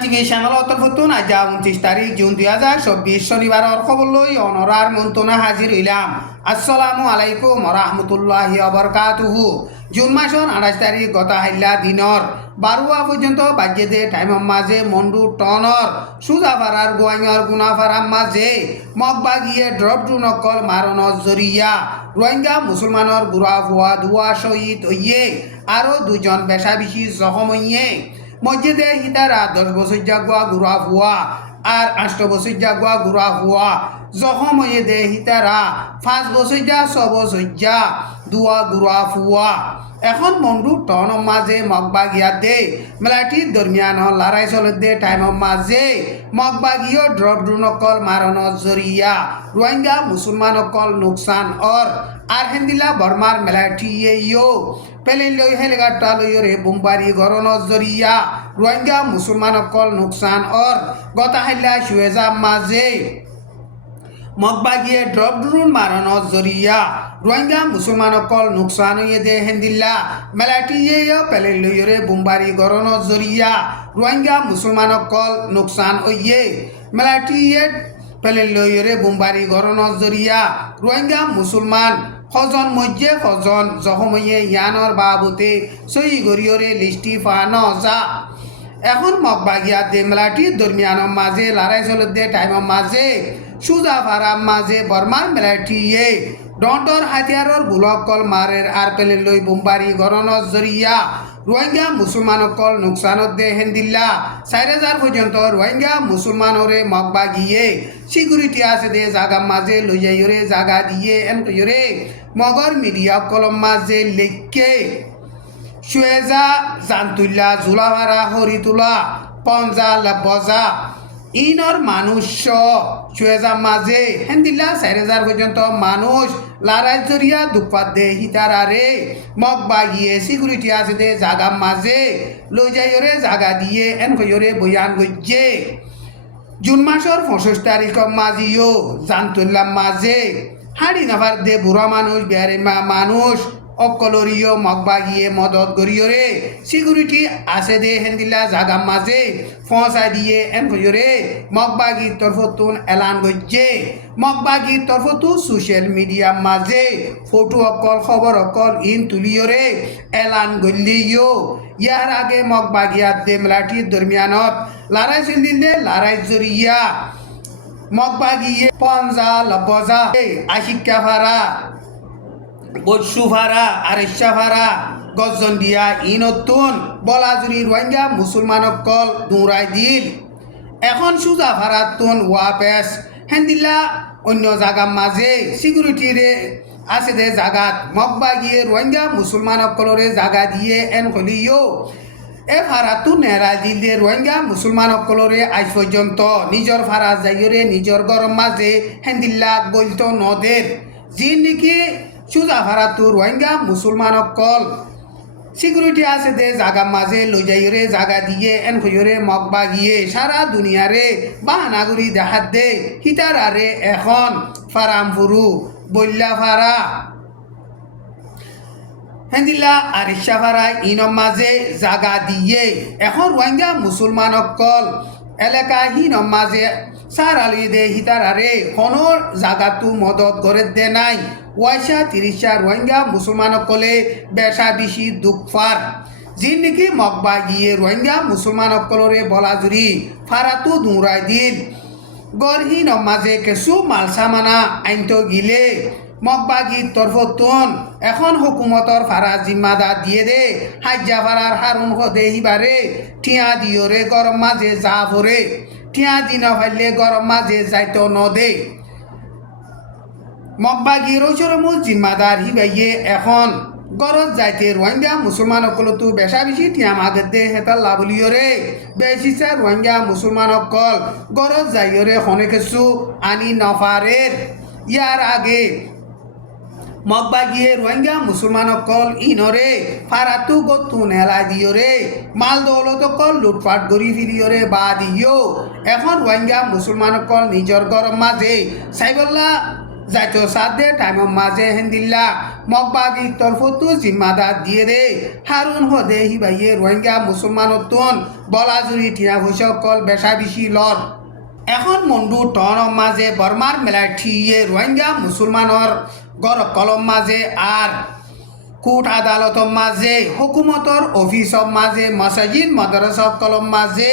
TV channel অতর্ফতুন আজ 29 তারিখ June 2024 শনিবারের খবর লই অনরার মন্তনা হাজির হইলাম। আসসালামু আলাইকুম রহমতুল্লাহি বারাকাতুহু। জুন মাসের 28 তারিখ গত হাইলা দিনর 12 পর্যন্ত বাজেতে টাইমের মাঝে মন্ডু টনর সুজাফারার গোয়াইয়র গুনাফারার মাঝে মগবাগিয়ে ড্রপ ডু নকল মারণর জরিয়া রোহিঙ্গা মুসলমানের গুড়া ভুয়া দুয়া শহীদ হইয়ে আরও দুজন বেশাবেশি জখম হইয়ে মসজিদে হিতারা 10 বছর জাগুয়া গুড়া ভুয়া আর 8 বছর জাগুয়া গুড়া ভুয়া জখম হয়ে দে হিতারা 5 বছর যা 6 বছর যা দুয়া গুড়া ফুয়া এখন মন্ডু টনের মাঝে মগবাগিয়া দে মেলাটির দরমিয়ান লড়াই চলে দে টাইমের মাঝে মগবাগিও ড্রপ ডু নকল মারণর জরিয়া রোহিঙ্গা মুসলমান অকল নুকসান আর হেন্দিলা বর্মার মেলাটি পেলে লই হেলিকপ্টার লইরে বোমবারি গরণর জরিয়া রোহিঙ্গা মুসলমান অকল নুকসান গতা হাইলা সুয়েজা মাঝে মগবাগিয়ে ড্রপ ড্রোন মারণর জরিয়া রোহিঙ্গা মুসলমান অকল নুকসান হয়ে দে হেন্দিল্লা মেলাটি পেলে লইরে বোমবারি গরণর জরিয়া রোহিঙ্গা মুসলমান অকল নুকসান হইয়ে মেলাটি পেলে লইরে বোমবারি গরণর জরিয়া রোহিঙ্গা মুসলমান হজন মধ্যে হজন জখমইয়ে ইয়ানর বাবুতে সই গরিয়রে লিস্টি ফানো যা এখন মগবাগিয়া দে মেলাটি দরমিয়ানের মাঝে লড়াই চলে দে টাইমের মাঝে সুজাফারার মাঝে বর্মার মেলাটি ডন্টর হাতিয়ারর বুলকল মারের আর পেলে লই বোমবারি গরণর জরিয়া রোহিঙ্গা মুসলমান অকল নুকসানত দে হেন্দিল্লা 4000 পর্যন্ত রোহিঙ্গা মুসলমানরে মগবাগিয়ে সিকিউরিটি আছে দে জাগা মাঝে লইয়াইরে জাগা দিয়ে এনকইরে মগর মিডিয়া কলম মাঝে লেখকে সুয়েজা জান্তুল্লা জুলাভারা হরিতুলা পঞ্জা বজা ইনর মানুষ সুয়েজা মাঝে হেন্দিল্লা 4000 পর্যন্ত মানুষ লড়াই জরিয়া দুপাত দে হিতারারে মগবাগিয়ে সিকিউরিটি আছে দে জাগা মাঝে লই যাইরে জাগা দিয়ে এনকইরে বয়ান গজ্জে জুন মাসের 25 তারিখ মাঝিও জান্তুল্লা মাঝে হাড়ি নাভার দে বুড়া মানুষ বেয়ারিমা মানুষ অকলরিও মগবাগিয়ে মদত গরিয়রে সিকিউরিটি আছে দে হেন্দিল্লা জাগা মাঝে ফসা দিয়ে এনকইরে মগবাগির তরফতুন এলান গজ্জে মগবাগির তরফতু সোশ্যাল মিডিয়া মাঝে ফটো অকল খবর অকল ইন তুলিয়রে এলান গল্লিও ইয়ার আগে মগবাগিয়া দে মেলাটির দরমিয়ানত লড়াই চলিল দে লড়াই জরিয়া মগবাগিয়ে পঞ্জা লবজা আশিকা ভাড়া বসু ভাড়া আরেশা ভাড়া গজন দিয়া ইনতুন বলাজুরি রোহিঙ্গা মুসলমান অকল দৌড়াই দিল এখন সুজা ভাড়াতুন ওয়াপেস হেন্দিল্লা অন্য জাগা মাঝে সিকিউরিটিরে আছে দে জাগাত মগবাগিয়ে রোহিঙ্গা মুসলমান অকলরে জাগা দিয়ে এন হলিও এ ভাড়াতু নেরা দিল দে রোহিঙ্গা মুসলমান অকলরে আজ পর্যন্ত নিজর ভাড়া যাইরে নিজর গরম মাঝে হেন্দিল্লা গলত নদের যি নাকি সুজা ভাড়াতু রোহিঙ্গা মুসলমান অকল সিকিউরিটি আছে দে জাগা মাঝে লই যাইরে জাগা দিয়ে এন হইরে মগবাগিয়ে সারা দুনিয়ারে বাহানাগুড়ি দেখাত দে হিতারারে এখন ফারামপুরু বল্লা ভাড়া হেন্দিল্লা আরিশা ভাড়া ইনম মাঝে জাগা দিয়ে এখন রোহিঙ্গা মুসলমান অকল এলাকা হিনম মাঝে সার আলি দে হিতারারে হনর জাগাতু মদত করে দে নাই ওয়াইশা 30 রোহিঙ্গা মুসলমান অকলে বেশা বেশি দুঃখার যি নাকি মগবাগিয়ে রোহিঙ্গা মুসলমান অকলরে বলাজুরি ফারাতু দৌড়াই দিল গরহীন মাঝে কিছু মালসামানা আইনতো গিলে মগবাগির তরফতুন এখন হুকুমতর ফারা জিম্মাদার দিয়ে দে হাজ্জা ফারার হারুন হদে হিবারে ঠিয়া দিয়রে গরম মাঝে যা ভরে ঠিয়া দিন ফাইলে গরম মাঝে যাইতো নদে মগবাগির ওচরমু জিম্মাদার হিবাইয়ে এখন গরজ যাইতে রোহিঙ্গা মুসলমান অকলতো বেশা বেশি ঠিয়া মাগে দে হেতাল লাভলিয়রে বেশিসা রোহিঙ্গা মুসলমান অকল গরজ যাইয়রে হনে কিছু আনি নফারের ইয়ার আগে মগবাগিয়ে রোহিঙ্গা মুসলমান অকল ইনরে ফারাতু গতু নেলা দিয়রে মাল দৌলত অকল লুটপাট গরি ফিরিয়রে বা দিও এখন রোহিঙ্গা মুসলমান অকল নিজর গরম মাঝে সাইবল্লা জাতীয় সাদে টাইমের মাঝে হেন্দিল্লা মগবাগি তরফতো জিম্মাদার দিয়ে দে হারুন হদে হিবাইয়ে রোহিঙ্গা মুসলমানতন বলাজুরি টিয়া ভৈসকল বেশা বেশি লর এখন মন্ডু টনৰ মাঝে বর্মার মেলায় ঠিয়ে রোহিঙ্গা মুসলমানৰ গড় কলম মাঝে আর কোর্ট আদালতৰ মাঝে হুকুমতৰ অফিসৰ মাঝে মসজিদ মাদ্রাসা কলম মাঝে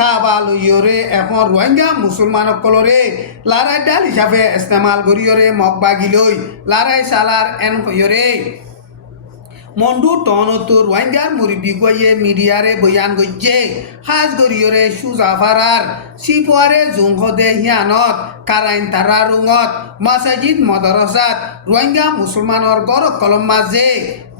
কাবা লইয়রে এখন রোহিঙ্গা মুসলমানসকলরে লারাই ডাল হিসাবে ইস্তেমাল করিয়রে মগবাগি লই লারাই সালার এন হইয়রে মন্ডু টনতো রোহিঙ্গার মুরব্বী গইয়ে মিডিয়ারে বয়ান গইছে হাজ গরিয়রে সুজাফারার সিপোয়ারে জুংহদে হিয়ানত কারাইন তারা রুঙত মসজিদ মদরসাত রোহিঙ্গা মুসলমানৰ গড় কলম মাঝে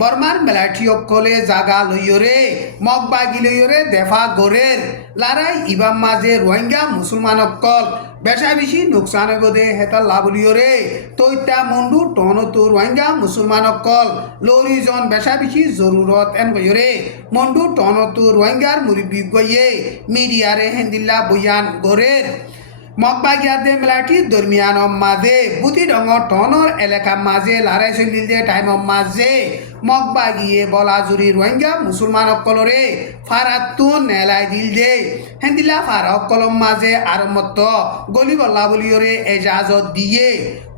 বর্মার মেলাঠিয়কলে জাগা লইয়রে মগবাগি লইয়রে দেফা গড়ের লারাই ইবাম মাঝে রোহিঙ্গা মুসলমানসকল বেশা বেশি নোকসান বোধে হেতা লাভলিয়রে তৈতা মন্ডু টনতো রোহিঙ্গা মুসলমানসকল লরিজন বেশা বেশি জরুরত এন গইয়রে মন্ডু টনতো রোহিঙ্গার মুরব্বী গইয়ে মিডিয়ারে হেন্দিল্লা বয়ান গড়ের মগবাগিয়াতে মেলাটি দরমিয়ান মাঝে বুতি ডঙর টনর এলাকা মাঝে লারাই চলিল যে টাইম মাঝে মগবাগিয়ে বলাজুরি রোহিঙ্গা মুসলমানসকলরে ফারাতুন নেলাই দিল দে হেন্দিলা ফারাসকলম মাঝে আরমত গলি বল্লা বলিয়রে এজাজত দিয়ে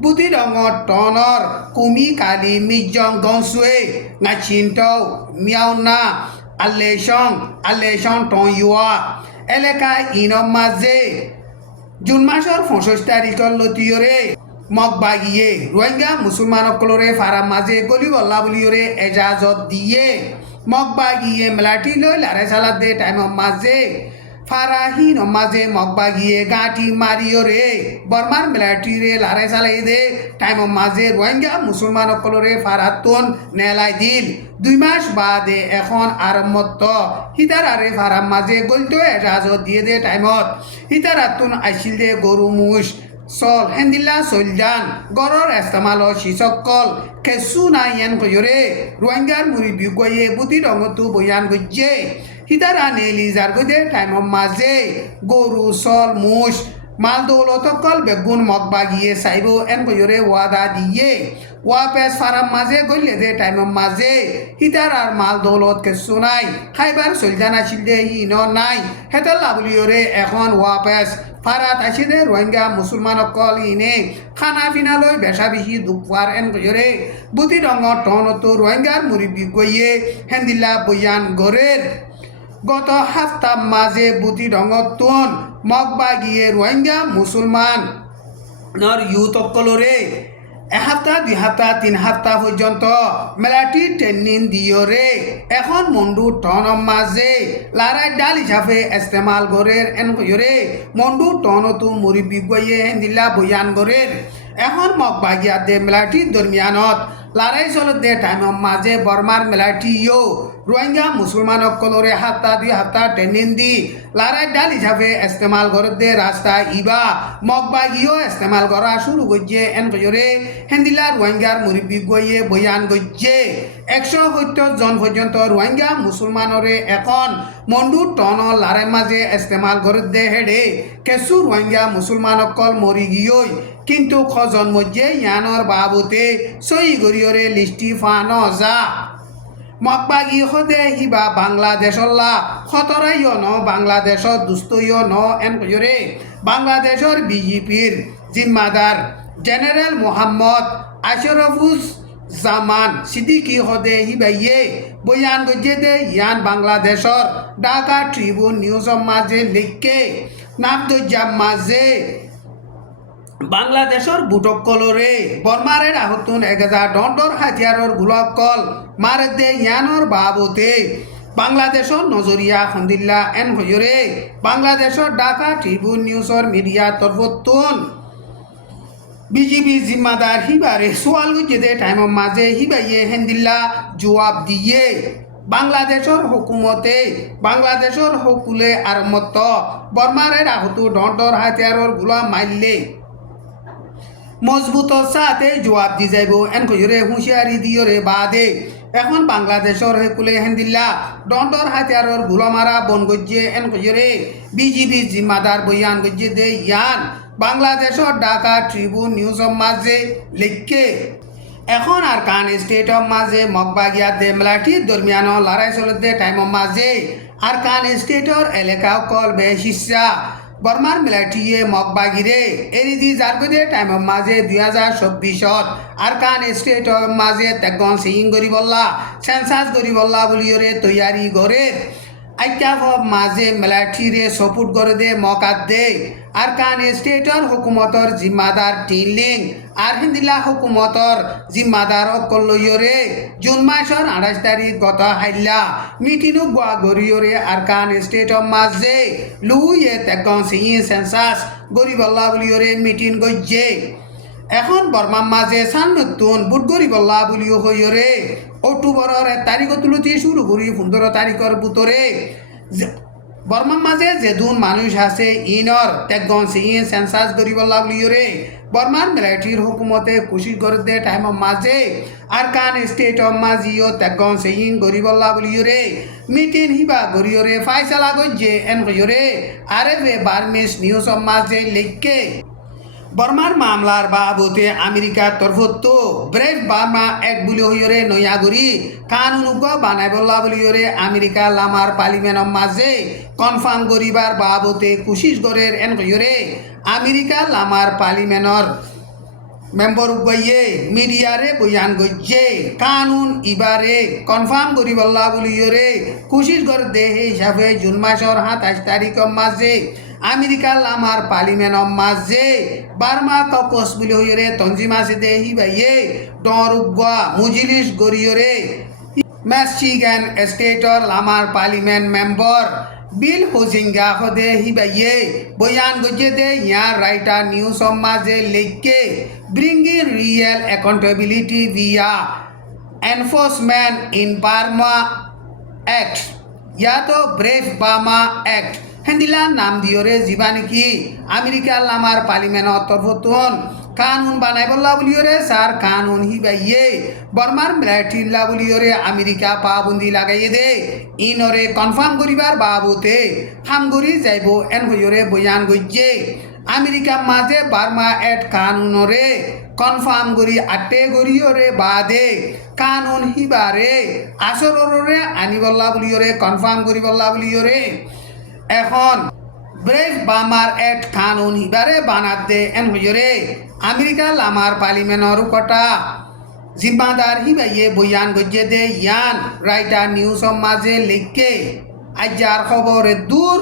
বুতি ডঙর টনর কুমি কালি মিজং গংসুয়ে নাচিন্তৌ মিয়াউনা আল্লেশং টং ইউয়া এলাকা ইনম মাঝে জুন মাসের 25 তারিখর লতিয়রে মগবাগিয়ে রোহিঙ্গা মুসলমানসকলরে ফারা মাঝে গলি বল্লা বলিয়রে এজাজত দিয়ে মগবাগিয়ে মেলাটি লই লারে সালাদ দে টাইম মাঝে ফারাহীন মাঝে মগবাগিয়ে গাঁটি মারিয়রে বর্মার মেলাটি রে লারে সালাই দে টাইম মাঝে রোহিঙ্গা মুসলমানসকলরে ফারাতুন নেলাই দিল 2 মাস বাদে এখন আরম্ভত হিতারারে ফারাম মাঝে গলতো এজাজত দিয়ে দে টাইমত হিতারাতুন আইছিল দে গরু মুষ সল হেন্দিল্লা সলজান গড়র ইস্তেমাল শিসকল কেসু নাইয়েন কইরে রোহিঙ্গার মুরব্বী গইয়ে বুতি রঙতো বয়ান গজ্জে হিতারা নেলি যার গদে টাইম মাঝে গরু সল মুষ মাল দৌলতকল বেগুন মগবাগিয়ে চাইব এন কইরে ওয়াদা দিয়ে ওয়াপেস ফারাম মাঝে গইলে দে টাইম মাঝে হিতার আর মাল দৌলত কেসু নাই খাইবার সলজান আছিল দে হিন নাই হেতল্লা বলিয়রে এখন ওয়াপেস ফারাত আসি দে রোহিঙ্গা মুসলমানসকল ইনে খানা পিনা লই বেশা বেশি দুপার এন কইরে বুতি ডঙর টনতো রোহিঙ্গার মুরব্বী গইয়ে হেন্দিল্লা বয়ান গড়ের গত হাফতা মাঝে বুতি ডঙতুন মগবাগিয়ে রোহিঙ্গা মুসলমান ইউথসকলরে 1 সপ্তাহ 2 সপ্তাহ 3 সপ্তাহ পর্যন্ত মেলাটি ট্রেনিং দিয়রে এখন মন্ডু টন মাঝে লারাই ডাল হিসাবে ইস্তেমাল গড়ের এন কইরে মন্ডু টনতো মুরব্বী গইয়ে হেন্দিল্লা বয়ান গড়ের এখন মগবাগিয়াতে মেলাটি দরমিয়ানত লারাই চলত দে টাইম মাঝে বর্মার মেলাটিও রোহিঙ্গা মুসলমানসকলরে 1 সপ্তাহ 2 সপ্তাহ ট্রেনিং দি লারাই ডাল হিসাবে ইস্তেমাল গড়ে দে রাস্তা ইবা মগবাগিও ইস্তেমাল করা শুরু করছে এন কইরে হেন্দিলা রোহিঙ্গার মুরব্বী গইয়ে বয়ান গজ্জে 170 জন পর্যন্ত রোহিঙ্গা মুসলমানরে এখন মন্ডু টন লারাই মাঝে ইস্তেমাল গড়ে দে হেডে কেসু রোহিঙ্গা মুসলমানসকল মরি গিয়ে কিন্তু খজন মধ্যে ইয়ানর বাবুতে সই গরিয়রে লিস্টি ফানো যা মগবাগি হদে হিবা বাংলাদেশল্লা খতরাইয় ন বাংলাদেশত দুস্তইয় ন এন কইরে বাংলাদেশর বিজেপির জিম্মাদার জেনারেল মোহাম্মদ আশরাফুজ জামান সিদ্দিকি হদে হিবাইয়ে বয়ান গজ্জে দে ইয়ান বাংলাদেশর ঢাকা ট্রিবিউন নিউজর মাঝে লিখকে নামদজ্জাম মাঝে বাংলাদেশর বুটকলরে বর্মারের আহতুন 1000 ডন্ডর হাতিয়ারর গুলাকল মারে দে ইয়ানর বাবতে বাংলাদেশর নজরিয়া খন্দিল্লা এন হইরে বাংলাদেশর ঢাকা ট্রিবিউন নিউজর মিডিয়া তরফতুন বিজিবি জিম্মাদার হিবারে সোয়াল গজে টাইম মাঝে হিবাইয়ে হেন্দিল্লা জবাব দিয়ে বাংলাদেশর হুকুমতে বাংলাদেশর হকুলে আরমত বর্মারের আহতু ডন্ডর হাতিয়ারর গুলা মাইলে মজবুত সাথে জবাব দি যাইব এন কইরে হুঁশিয়ারি দিয়রে বাদে এখন বাংলাদেশর হেকুলে হেন্দিল্লা দণ্ডর হাতিয়ারর গুলামারা বন গজ্জে এন কইরে বিজিবি জিম্মাদার বয়ান গজ্জে দে ইয়ান বাংলাদেশর ঢাকা ট্রিবিউন নিউজর মাঝে লেখকে এখন আর কান স্টেটর মাঝে মগবাগিয়া দে মেলাটি দরমিয়ান লড়াই চলতে টাইমর মাঝে আর কান স্টেটর এলাকাও কল বে শিষ্যা বর্মার মিলাটিয়ে মগবাগিরে এরিদি জারগদে টাইমর মাঝে 2024 আর কান স্টেটর মাঝে তেগন সিং গরিবল্লা সেন্সাস গরিবল্লা বলিয়রে তৈয়ারি করে আইক্যাফ মাঝে মেলাটিরে সপুট করে দে মকাত দে আর কান স্টেটর হুকুমতর জিম্মাদার টিনলিং আর হিন্দিলা হুকুমতর জিম্মাদার কল্লইরে জুন মাসের 28 তারিখ গত হাইলা মিটিনু গোয়া গরিয়রে আর কান স্টেটর মাঝে লুয়ে তেগন সিং সেন্সাস গরিবল্লা বলিয়রে মিটিন গজ্জে এখন বর্মার মাঝে সান নতুন বুট গরিবল্লা বলিও হইরে অক্টোবরের 1 তারিখ তুলতে শুরু করি 15 তারিখের ভিতরে বর্মার মাঝে যেদুন মানুষ আছে ইনর তেগন সিং সেন্সাস গরিবল্লা বলিয়রে বর্মার মিলিটারির হুকুমতে খুশি করে দে টাইমের মাঝে আর কান স্টেটর মাঝিও তেগন সিং গরিবল্লা বলিয়রে মিটিং হিবা গরিয়রে ফাইসালা গজ্জে এন গরিয়রে আরে বে বার্মিস নিউজর মাঝে লেখকে বর্মার মামলার বাবতে আমেরিকার তরফত ব্রেভ বার্মা অ্যাক্ট বলি হইরে নয়াগরি কানুনুগ বানাই বল্লা বলিয়রে আমেরিকা লামার পার্লিমেন্টর মাঝে কনফার্ম করিবার বাবতে কুশিস গরের এন হইরে আমেরিকা লামার পার্লিমেন্টর মেম্বর উগাইয়ে মিডিয়ারে বয়ান গজ্জে কানুন ইবারে কনফার্ম করি বল্লা বলিয়রে কুশিস গর দেহে হিসাবে জুন মাসের 27 তারিখের মাঝে আমেরিকা লামার পার্লিমেন্টর মাঝে বার্মা ককস বলি হইরে তঞ্জিমা সিদে হিবাইয়ে ডরুগা মুজিলিস গরিয়রে মেক্সিকান স্টেটর লামার পার্লিমেন্ট মেম্বর বিল হোজিঙ্গা হদে হিবাইয়ে বয়ান গজ্জে দে ইয়ার রাইটার নিউজ মাঝে লেখকে bringing real accountability via enforcement in Burma act या तो ब्रेव बार्मा एक्ट हिंदिला नाम दियोरे जीवानी की अमेरिका लामार पार्लिमेंट तरफतन कानून बानाय बल्ला बुलियोरे सार कानून ही बाइये बर्मार मिलिटारी ला बुलियोरे अमेरिका पाबंदी लागाइए दे इनरे कन्फार्म करिबार बाबते हामगरी जाइबो एन हइरे बयान गज्जे अमेरिका माঝে बार्मा एक्ट कानूनरे कन्फार्म करी आटे गरियोरे बादे कानून हिबारे आसररे आनिबल्ला बुलियोरे कन्फार्म करिबल्ला बुलियोरे এখন ব্রেভ বার্মার অ্যাক্ট কানুন হিবারে বানাতে এন হইরে আমেরিকা লামার পার্লিমেন্টর কটা জিম্মাদার হিবাইয়ে বয়ান গজ্জে দে ইয়ান রাইটার নিউজ মাঝে লেখকে আজার খবরে দূর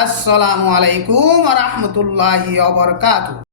আসসালামু আলাইকুম ওয়া রাহমাতুল্লাহি ওয়া বারাকাতুহু।